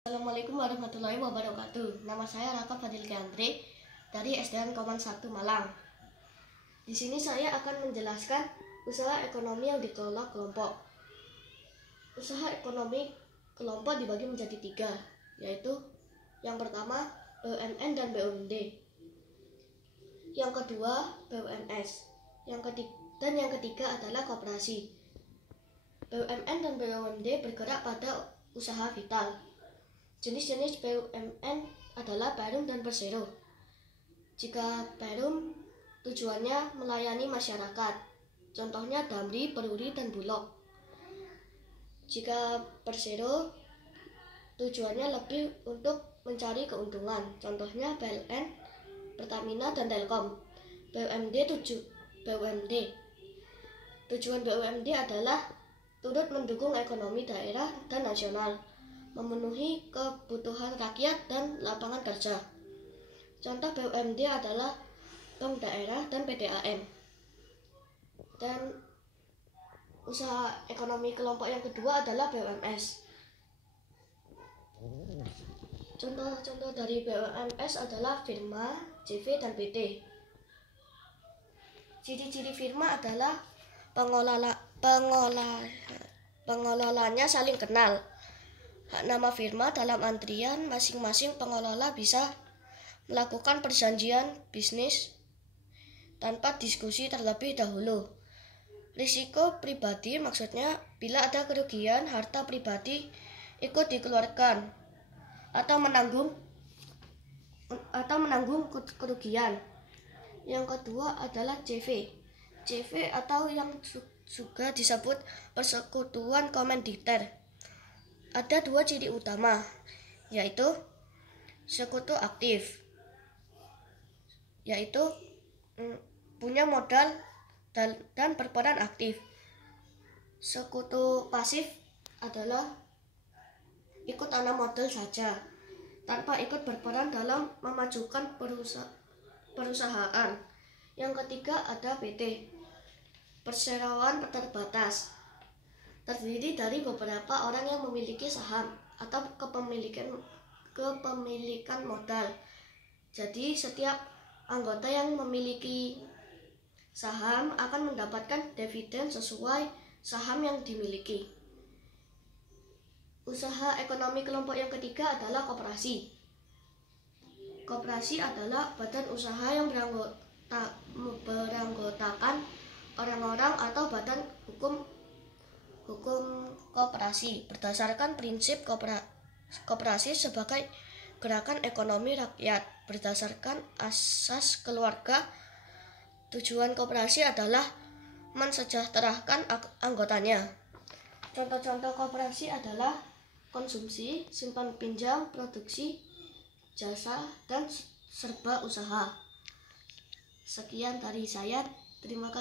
Assalamualaikum warahmatullahi wabarakatuh. Nama saya Raka Fadil Keandre dari SDN Koman 1 Malang. Di sini saya akan menjelaskan usaha ekonomi yang dikelola kelompok. Usaha ekonomi kelompok dibagi menjadi 3, yaitu yang pertama BUMN dan BUMD, yang kedua BUMS, dan yang ketiga adalah koperasi. BUMN dan BUMD bergerak pada usaha vital. Jenis-jenis BUMN adalah Perum dan Persero. Jika Perum tujuannya melayani masyarakat, contohnya Damri, Peruri, dan Bulog. Jika Persero tujuannya lebih untuk mencari keuntungan, contohnya PLN, Pertamina, dan Telkom. BUMD tujuan BUMD adalah turut mendukung ekonomi daerah dan nasional, memenuhi kebutuhan rakyat dan lapangan kerja. Contoh BUMD adalah Bank Daerah dan PDAM. Dan usaha ekonomi kelompok yang kedua adalah BUMS. Contoh-contoh dari BUMS adalah Firma, JV, dan PT. Ciri-ciri firma adalah pengelolanya saling kenal. Hak nama firma dalam antrian masing-masing pengelola bisa melakukan perjanjian bisnis tanpa diskusi terlebih dahulu. Risiko pribadi maksudnya bila ada kerugian harta pribadi ikut dikeluarkan atau menanggung kerugian. Yang kedua adalah JV atau yang juga disebut persekutuan komanditer. Ada 2 ciri utama, yaitu sekutu aktif, yaitu punya modal dan berperan aktif. Sekutu pasif adalah ikut tanam modal saja, tanpa ikut berperan dalam memajukan perusahaan. Yang ketiga ada PT, perseroan terbatas, terdiri dari beberapa orang yang memiliki saham atau kepemilikan modal. Jadi setiap anggota yang memiliki saham akan mendapatkan dividen sesuai saham yang dimiliki. Usaha ekonomi kelompok yang ketiga adalah koperasi. Koperasi adalah badan usaha yang beranggotakan orang-orang atau badan hukum koperasi berdasarkan prinsip koperasi sebagai gerakan ekonomi rakyat berdasarkan asas keluarga. Tujuan koperasi adalah mensejahterakan anggotanya. Contoh-contoh koperasi adalah konsumsi, simpan pinjam, produksi, jasa, dan serba usaha. Sekian dari saya. Terima kasih.